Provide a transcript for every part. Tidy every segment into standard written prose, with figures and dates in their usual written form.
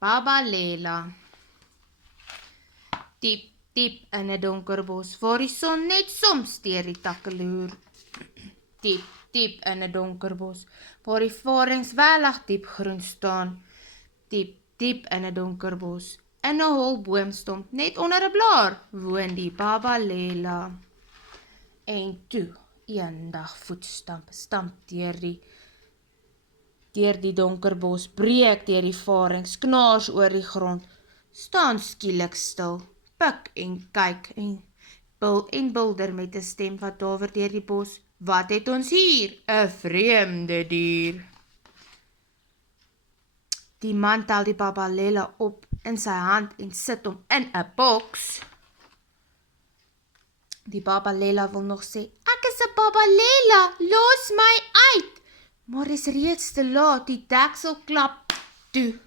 Baba Lela. Diep, diep in 'n donker bos, waar die son net soms deur die takke loer. Diep, diep in 'n donker bos, waar die varens welig diep groen staan. Diep, diep in 'n donker bos, in 'n hol boomstomp, net onder 'n blaar, woon die Baba Lela. En toe, eendag voetstamp, stamp deur die donker bos, breek deur die varens, knaars oor die grond, staan skielik stil, pik en kyk en bulder met 'n stem wat dawer deur die bos. Wat het ons hier? 'n vreemde dier. Die man tel die Baba Lela op in sy hand en sit hom in 'n boks. Die Baba Lela wil nog sê, ek is 'n Baba Lela, los my uit. Maar is reeds te laat, die deksel klap toe.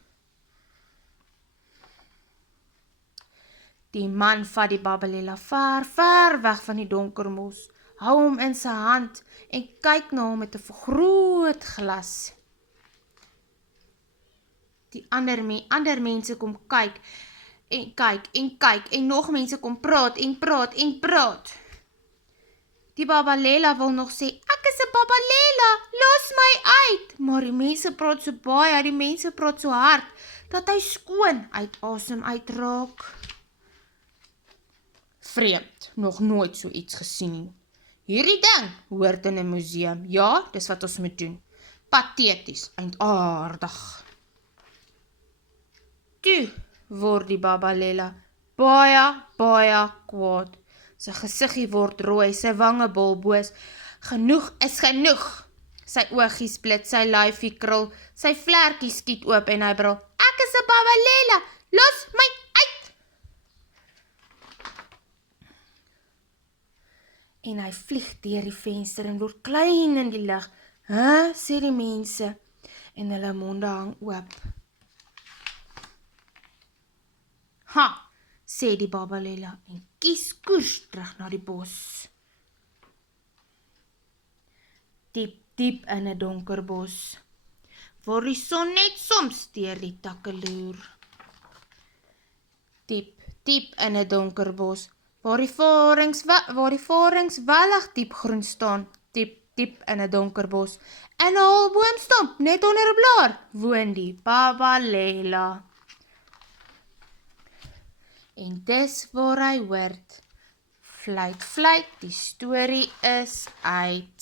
Die man vat die Baba Lela ver weg van die donker bos, hou hom in sy hand en kyk na hom met 'n vergrootglas. Die ander mense kom kyk en nog mense kom praat. Die Baba Lela wil nog sê, ek is 'n Baba Lela, los my uit. Maar die mense praat so baie, die mense praat so hard, dat hy skoon uit asem uitraak. Vreemd, nog nooit so iets gesien nie. Hierdie ding hoort in 'n museum. Ja, dis wat ons moet doen. Pateties, eindaardig. Toe word die Baba Lela baie kwaad. Sy gesiggie word rooi, sy wange bol boos. Genoeg is genoeg. Sy oogies blits, sy lyfie krul, sy vlerkies skiet oop en hy brul, ek is 'n Baba Lela, los my uit. En hy vlieg deur die venster en word klein in die lug. Sê die mense, en hulle monde hang oop. Ha, sê die Baba Lela en kies koers terug na die bos. Diep in 'n donker bos, waar die son net soms deur die takke loer. Diep in 'n donker bos, waar die varens welig diep groen staan. Diep in 'n donker bos, in 'n hol boomstomp, net onder 'n blaar, woon die Baba Lela. En dis waar hy hoort, fluit, die storie is uit.